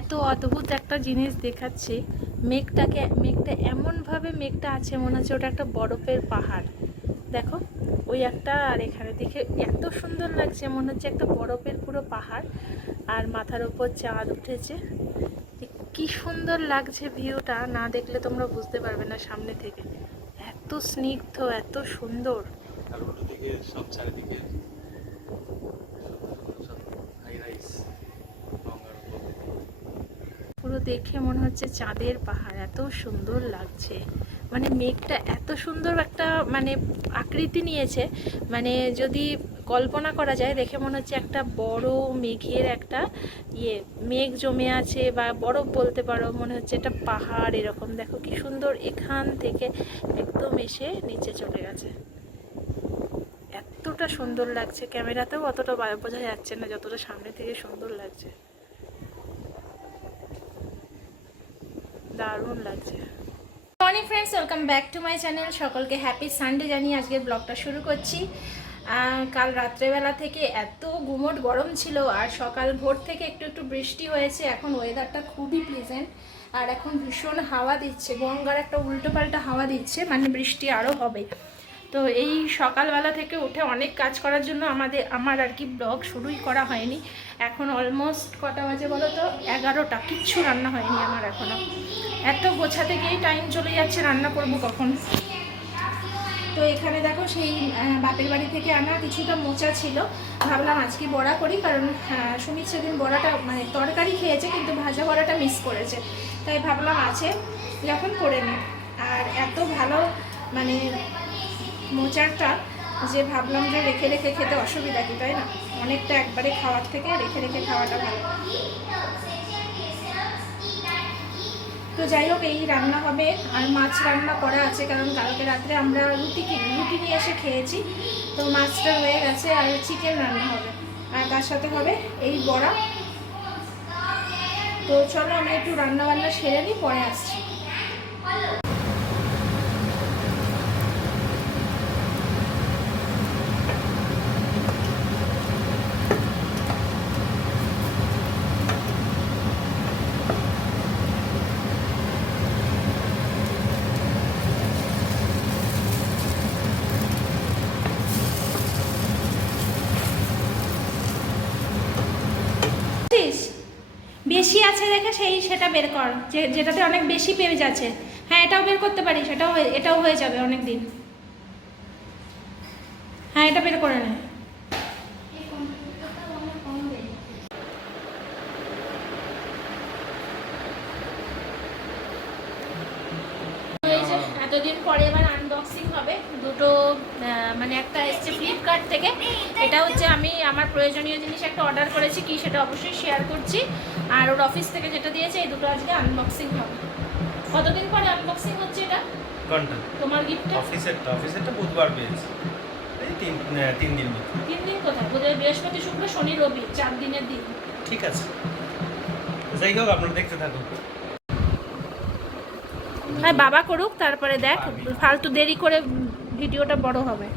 এত অদ্ভুত একটা জিনিস দেখাচ্ছি। মেঘটাকে, মেঘটা এমনভাবে মেঘটা আছে মনে হচ্ছে ওটা একটা বরফের পাহাড়। দেখো, ওই একটা আর এখানে দেখে এত সুন্দর লাগছে, মনে হচ্ছে একটা বরফের পুরো পাহাড়। আর মাথার উপর চাঁদ উঠেছে। কি সুন্দর লাগছে ভিউটা, না দেখলে তোমরা বুঝতে পারবে না সামনে থেকে। এত স্নিগ্ধ, এত সুন্দর হাই রাইস গঙ্গার উপর পুরো দেখে মনে হচ্ছে চাঁদের পাহাড়, এত সুন্দর লাগছে। মানে মেঘটা এত সুন্দর একটা মানে আকৃতি নিয়েছে। মানে যদি কল্পনা করা যায়, দেখে মনে হচ্ছে একটা বড় মেঘের একটা ইয়ে মেঘ জমে আছে বা বরফ বলতে পারো, মনে হচ্ছে একটা পাহাড় এরকম। দেখো কি সুন্দর এখান থেকে একদম এসে নিচে চলে গেছে। এতটা সুন্দর লাগছে, ক্যামেরাতেও অতটা বোঝা যাচ্ছে না যতটা সামনে থেকে সুন্দর লাগছে। দারুণ লাগছে। Morning friends welcome back to my channel সকলকে হ্যাপি সানডে জানিয়ে আজকের ব্লগটা শুরু করছি। কাল রাত্রেবেলা থেকে এত গুমট গরম ছিল আর সকাল ভোর থেকে একটু একটু বৃষ্টি হয়েছে। এখন ওয়েদারটা খুবই প্লিজেন্ট আর এখন ভীষণ হাওয়া দিচ্ছে। গঙ্গার একটা উল্টো পাল্টা হাওয়া দিচ্ছে। মানে বৃষ্টি আরও হবে। তো এই সকালবেলা থেকে উঠে অনেক কাজ করার জন্য আমাদের, আমার আর কি ব্লগ শুরুই করা হয়নি। এখন অলমোস্ট কটা বাজে বলো তো? এগারোটা। কিচ্ছু রান্না হয়নি আমার এখনও এত গোছাতে গিয়েই টাইম চলে যাচ্ছে, রান্না করব কখন? তো এখানে দেখো সেই বাপের বাড়ি থেকে আনা কিছুটা মোচা ছিল। ভাবলাম আজকে বড়া করি, কারণ সুমিত সেদিন বড়াটা মানে তরকারি খেয়েছে, কিন্তু ভাজা বড়াটা মিস করেছে। তাই ভাবলাম আছে, যখন করে নিই আর এত ভালো মানে মোচারটা যে ভাবলাম যে রেখে রেখে খেতে অসুবিধা কি, তাই না? অনেকটা একবারে খাওয়ার থেকে রেখে রেখে খাওয়াটা ভালো। তো যাই হোক, এই রান্না হবে আর মাছ রান্না করা আছে, কারণ কালকে রাত্রে আমরা রুটি কি- রুটি নিয়ে এসে খেয়েছি। তো মাছটা হয়ে গেছে আর চিকেন রান্না হবে। আর তার সাথে হবে এই বড়া। তো চলো আমি একটু রান্না বান্না সেরে নিই, পরে আসছি বুঝছিস? বেশি আছে দেখে সেই সেটা বের কর, যে যেটাতে অনেক বেশি পেজ আছে হ্যাঁ এটাও বের করতে পারি সেটাও এটাও হয়ে যাবে অনেক দিন হ্যাঁ এটা বের করে নেয় এতদিন পরে এবার দুটো মানে একটা এসছে ফ্লিপকার্ট থেকে। এটা হচ্ছে আমি আমার প্রয়োজনীয় জিনিস একটা অর্ডার করেছি কি সেটা অবশ্যই শেয়ার করছি। আর ওর অফিস থেকে যেটা দিয়েছে এই দুটো আজকে আনবক্সিং হবে। কতদিন পরে আনবক্সিং হচ্ছে এটা? কোনটা তোমার গিফটটা অফিসেরটা অফিসেরটা বুধবার পেয়েছি। তিন তিন দিন তিন দিন কোথায়? বোধহয় বৃহস্পতি শুক্র শনি রবি চার দিনের দিন। ঠিক আছে। যাই হোক আপনারা দেখতে থাকুন। হ্যাঁ বাবা করুক তারপরে দেখ ফালতু দেরি করে ভিডিওটা বড় হবে।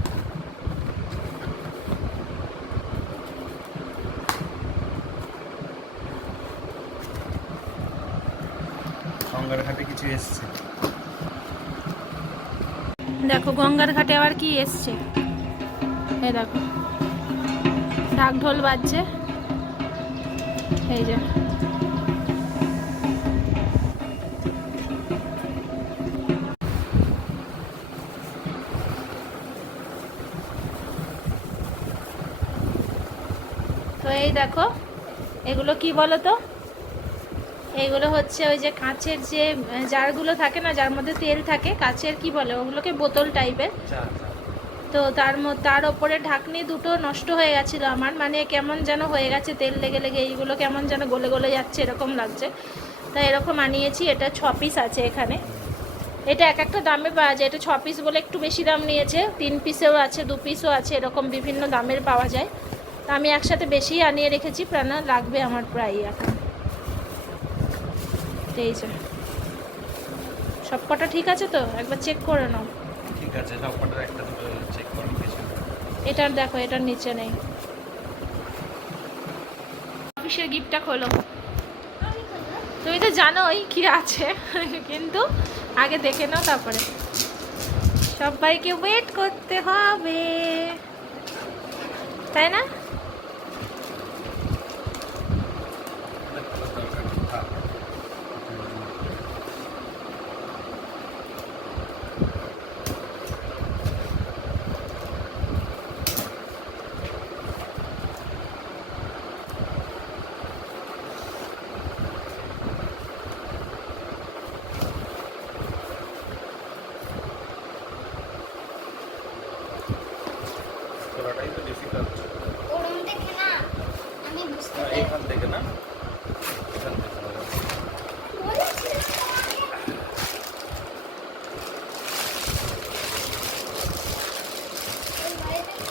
গঙ্গার ঘাটে কিছু এসছে। দেখো গঙ্গার ঘাটে আবার কি এসছে? এই দেখো ঢাক ঢোল বাজছে। এই যে। এই দেখো এগুলো কি বলো তো এইগুলো হচ্ছে ওই যে কাঁচের যে জারগুলো থাকে না যার মধ্যে তেল থাকে কাঁচের কি বলে? ওগুলোকে বোতল টাইপের। চা চা তো তার তার ওপরে ঢাকনি দুটো নষ্ট হয়ে গেছিল আমার মানে কেমন যেন হয়ে গেছে তেল লেগে লেগে এইগুলো কেমন যেন গলে গলে যাচ্ছে এরকম লাগছে। তাই এরকম আনিয়েছি এটা ছ পিস আছে এখানে। এটা এক একটা দামে পাওয়া যায় এটা ছ পিস বলে একটু বেশি দাম নিয়েছে তিন পিসেও আছে দু পিসও আছে এরকম বিভিন্ন দামের পাওয়া যায়। তা আমি একসাথে বেশি আনিয়ে রেখেছি প্রাণা লাগবে আমার প্রায় এখন। এই যে। সব কটা ঠিক আছে তো? একবার চেক করে নাও। ঠিক আছে সব কটার একটা চেক কিছু এটার দেখো এটার নিচে নেই। অফিসের গিফটটা খোলো। তুমি তো জানোই কি আছে কিন্তু আগে দেখে নাও তারপরে। সবাইকে ওয়েট করতে হবে। তাই না? করাটাই তো ডিফিকাল্ট ওরম দেখে না আমি বুঝতে পারি। এইখান থেকে না? এখান থেকে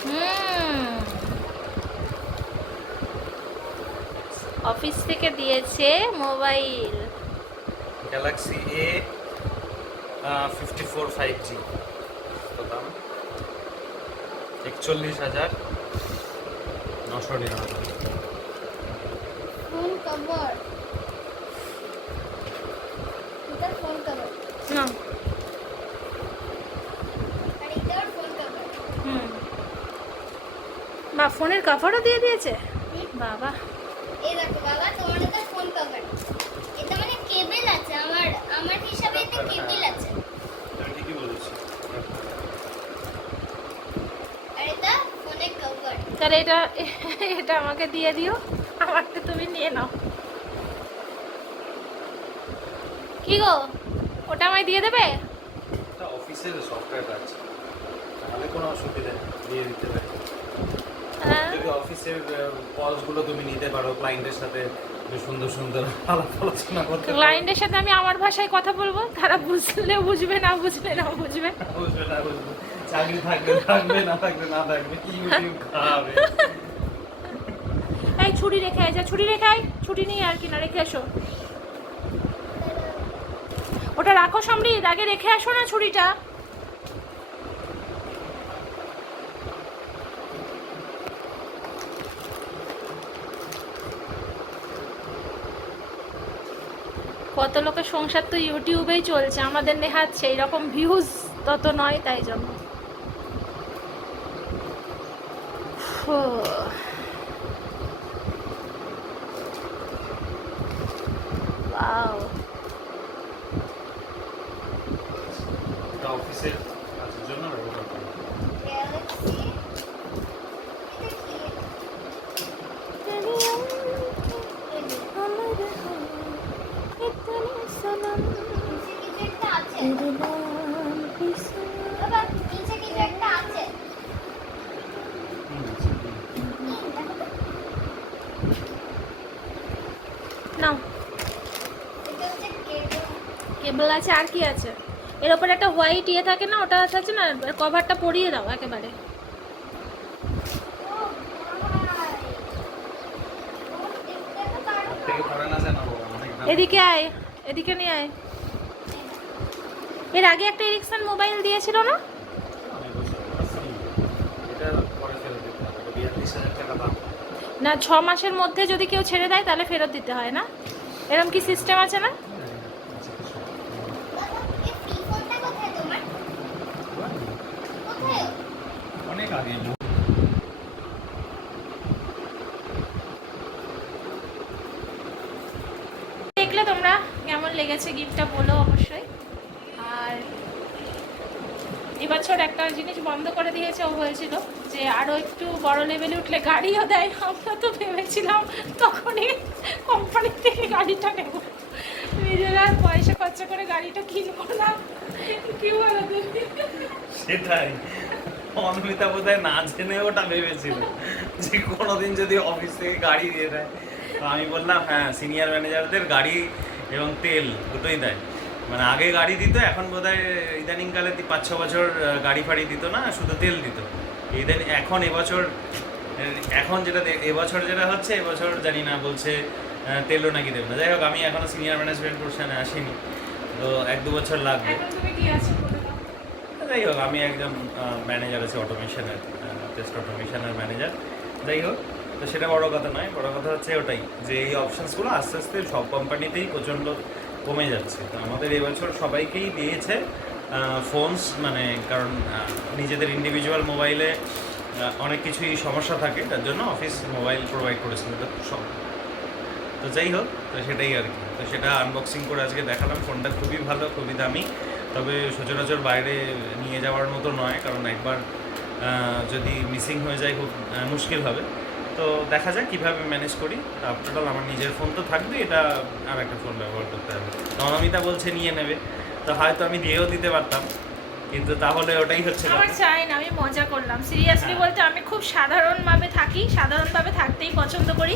হুম। অফিস থেকে দিয়েছে mobile. Galaxy A fifty four five G তো দাম? একচল্লিশ হাজার নশো নিরানব্বই। এটা ফোন কভার না। আর এটাও ফোন কভার হুম। বা ফোনের কভারও দিয়ে দিয়েছে? বাবা। এই দেখো বাবা তোমার এটা ফোন কভার এটা মানে কেবল আছে আমার আমার হিসাবে এতে কেবল আছে আমি ঠিকই বলেছি আর এটা ফোনের কভার তাহলে এটা এটা আমাকে দিয়ে দিও আমারটা তুমি নিয়ে নাও। কি গো ওটা আমায় দিয়ে দেবে? এটা অফিসের সফটওয়্যার আছে। তাহলে কোনো অসুবিধা নেই দিয়ে দিতে পারি। হ্যাঁ? যদি অফিসের কলসগুলো তুমি নিতে পারো ক্লায়েন্টের সাথে সুন্দর সুন্দর আলাপ আলোচনা করতে ক্লায়েন্টের সাথে আমি আমার ভাষায় কথা বলব? তারা বুঝলে বুঝবে না বুঝলে না বুঝবে? বুঝবে না বুঝবে। চাকরি থাকবে থাকবে, না থাকবে না থাকবে, ইউটিউব খাওয়াবে এই ছুরি রেখে আয়, যা ছুরি রেখে আয়, ছুটি নেই আর কি, না রেখে এসো ওটা রাখো সমৃদ্ধ আগে রেখে আসো না ছুরিটা কত লোকের সংসার তো ইউটিউবেই চলছে, আমাদের নেহাচ্ছে এইরকম ভিউজ তত নয়, তাই জন্য। ফু। Wow. এটা অফিসের কাজের জন্য ব্যবহার করা হয়। গ্যালাক্সি এটা কি নিচে কিছু একটা আছে বাবা নিচে কিছু একটা আছে হুম, এই, দেখো তো। নাও এটা হচ্ছে কেবল কেবল আছে আর কি আছে এর ওপরে একটা হোয়াইট ইয়ে থাকে না ওটা আছে না কভারটা পরিয়ে দাও একেবারে। এদিকে আয় এদিকে নিয়ে আয় এর আগে একটা এরিকসন মোবাইল দিয়েছিল না আমি বলছি, ওটা free। এটা পরে ফেরত দিতে হবে। এটা 42,000 টাকা দাম। না ছ মাসের মধ্যে যদি কেউ ছেড়ে দেয় তাহলে ফেরত দিতে হয় না এরকম কি সিস্টেম আছে না আচ্ছা, কিছু। বাবা এই ফ্রি ফোনটা কোথায় তোমার কোথায় অনেক আগে দেখলে তোমরা কেমন লেগেছে গিফটটা বলো অবশ্যই। আর এবছর একটা জিনিস বন্ধ করে দিয়েছে ও বলছিল যে আরও একটু বড় লেভেলে উঠলে গাড়িও দেয় আমরা তো ভেবেছিলাম তখনই কোম্পানি থেকে গাড়িটা নেব। নিজেরা পয়সা খরচা করে গাড়িটা কিনবো না। কি বলো সেটাই। অন্বিতা বোধহয় না জেনে ওটা ভেবেছিল যে কোনোদিন যদি অফিস থেকে গাড়ি দিয়ে দেয়। তো আমি বললাম হ্যাঁ সিনিয়র ম্যানেজারদের গাড়ি এবং তেল দুটোই দেয়। মানে আগে গাড়ি দিত, এখন বোধ হয় ইদানিংকালে পাঁচ ছ বছর গাড়ি ফাড়ি দিত না, শুধু তেল দিত। ইদানিং এখন এবছর এখন যেটা এবছর যেটা হচ্ছে, এবছর জানি না বলছে তেলও নাকি দেবে না। যাই হোক, আমি এখনও সিনিয়র ম্যানেজমেন্ট পোর্শনে আসিনি। তো এক দু বছর লাগবে এখন তুমি কি আছো বলে দাও। যাই হোক, আমি একজন ম্যানেজার আছি অটোমেশনের টেস্ট অটোমেশনের ম্যানেজার যাই হোক, তো সেটা বড় কথা নয়, বড় কথা হচ্ছে ওটাই যে এই অপশানসগুলো আস্তে আস্তে সব কোম্পানিতেই প্রচণ্ড কমে যাচ্ছে। তো আমাদের এবছর সবাইকেই দিয়েছে ফোনস মানে কারণ নিজেদের ইন্ডিভিজুয়াল মোবাইলে অনেক কিছুই সমস্যা থাকে, তার জন্য অফিস মোবাইল প্রোভাইড করেছিল সব। তো যাই হোক, তো সেটাই আর কি। তো সেটা আনবক্সিং করে আজকে দেখালাম ফোনটা খুবই ভালো, খুবই দামি। তবে সচরাচর বাইরে নিয়ে যাওয়ার মতো নয় কারণ একবার যদি মিসিং হয়ে যায় খুব মুশকিল হবে। তো দেখা যাক কীভাবে ম্যানেজ করি। আফটার আমার নিজের ফোন তো থাকবে এটা আর একটা ফোন ব্যবহার করতে হবে। নমিতা বলছে নিয়ে নেবে। তো হয়তো আমি দিয়েও দিতে পারতাম কিন্তু তাহলে ওটাই হচ্ছে আমার চাই না আমি মজা করলাম। সিরিয়াসলি হ্যাঁ। বলতে আমি খুব সাধারণভাবে থাকি সাধারণভাবে থাকতেই পছন্দ করি।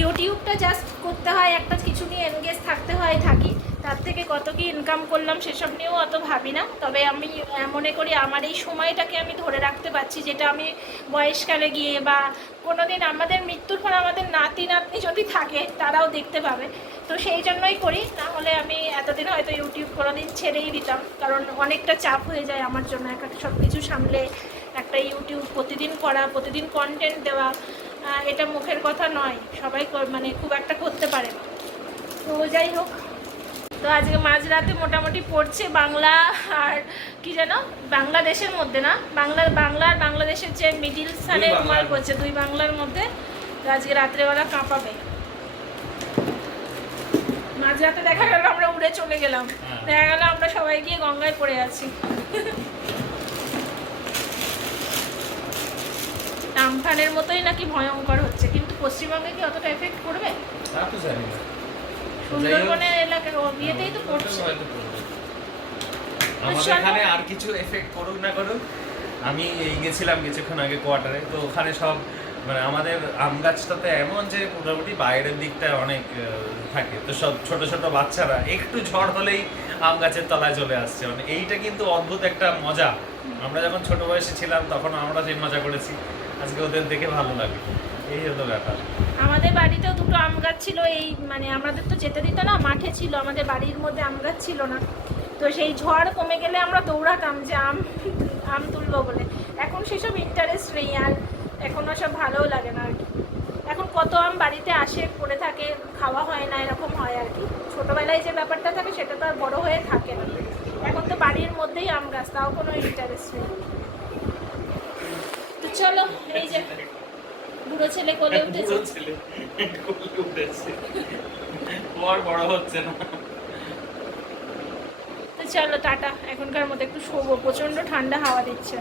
ইউটিউবটা জাস্ট করতে হয় একটা কিছু নিয়ে এনগেজ থাকতে হয় থাকি। তার থেকে কত কি ইনকাম করলাম সেসব নিয়েও অত ভাবি না। তবে আমি মনে করি আমার এই সময়টাকে আমি ধরে রাখতে পারছি, যেটা আমি বয়সকালে গিয়ে বা কোনোদিন আমাদের মৃত্যুর পর আমাদের নাতি, নাতনি যদি থাকে, তারাও দেখতে পাবে। তো সেই জন্যই করি না হলে আমি এতদিন হয়তো ইউটিউব কোনোদিন ছেড়েই দিতাম, কারণ অনেকটা চাপ হয়ে যায় আমার জন্য এক এক সব কিছু সামলে, একটা ইউটিউব প্রতিদিন করা, প্রতিদিন কন্টেন্ট দেওয়া এটা মুখের কথা নয়, সবাই মানে খুব একটা করতে পারে। তো যাই হোক তো আজকে মাঝরাতে মোটামুটি পড়ছে বাংলা আর কি যেন বাংলাদেশের মধ্যে না বাংলা বাংলা আর বাংলাদেশের যে মিডিল স্থানে ঘুমায় পড়ছে দুই বাংলার মধ্যে। তো আজকে রাত্রেবেলা কাঁপাবে। মাঝরাতে দেখা গেল আমরা উড়ে চলে গেলাম। হ্যাঁ। দেখা গেল আমরা সবাই গিয়ে গঙ্গায় পড়ে আছি। আমফানের মতোই নাকি ভয়ঙ্কর হচ্ছে কিন্তু পশ্চিমবঙ্গে কি অতটা এফেক্ট করবে? তা তো জানি না। সুন্দরবনের এলাকা ও বিয়েতেই তো করছে। আমাদের এখানে আর কিছু এফেক্ট করুক না করুক আমি এই গেছিলাম কিছুক্ষণ আগে কোয়ার্টারে তো ওখানে সব মানে আমাদের আম গাছটাতে এমন যে মোটামুটি বাইরের দিকটা অনেক থাকে। তো সব ছোট ছোট বাচ্চারা একটু ঝড় হলেই আম গাছের তলায় চলে আসছে। মানে এইটা কিন্তু অদ্ভুত একটা মজা। আমরা যখন ছোট বয়সে ছিলাম তখন আমরা যে মজা করেছি। আজকে ওদের দেখে ভালো লাগে এই হলো ব্যাপার। আমাদের বাড়িতেও দুটো আম গাছ ছিল, এই মানে আমাদের তো যেতে দিত না, মাঠে ছিল, আমাদের বাড়ির মধ্যে আম গাছ ছিল না। তো সেই ঝড় কমে গেলে আমরা দৌড়াতাম যে আম আম তুলবো বলে। এখন সেসব ইন্টারেস্ট নেই আর এখন সব ভালোও লাগে না আর কি। এখন কত আম বাড়িতে আসে, পড়ে থাকে, খাওয়া হয় না, এরকম হয় আর কি। ছোটোবেলায় যে ব্যাপারটা থাকে সেটা তো আর বড়ো হয়ে থাকে না। এখন তো বাড়ির মধ্যেই আম গাছ, তাও কোনো ইন্টারেস্ট নেই। তো চলো, এই যে বুড়ো ছেলে কোলে উঠেছে বুড়ো ছেলে কোলে উঠেছে। আর বড় হচ্ছে না। তো চলো টাটা। এখনকার মতো একটু শোবো। প্রচণ্ড ঠান্ডা হাওয়া দিচ্ছে।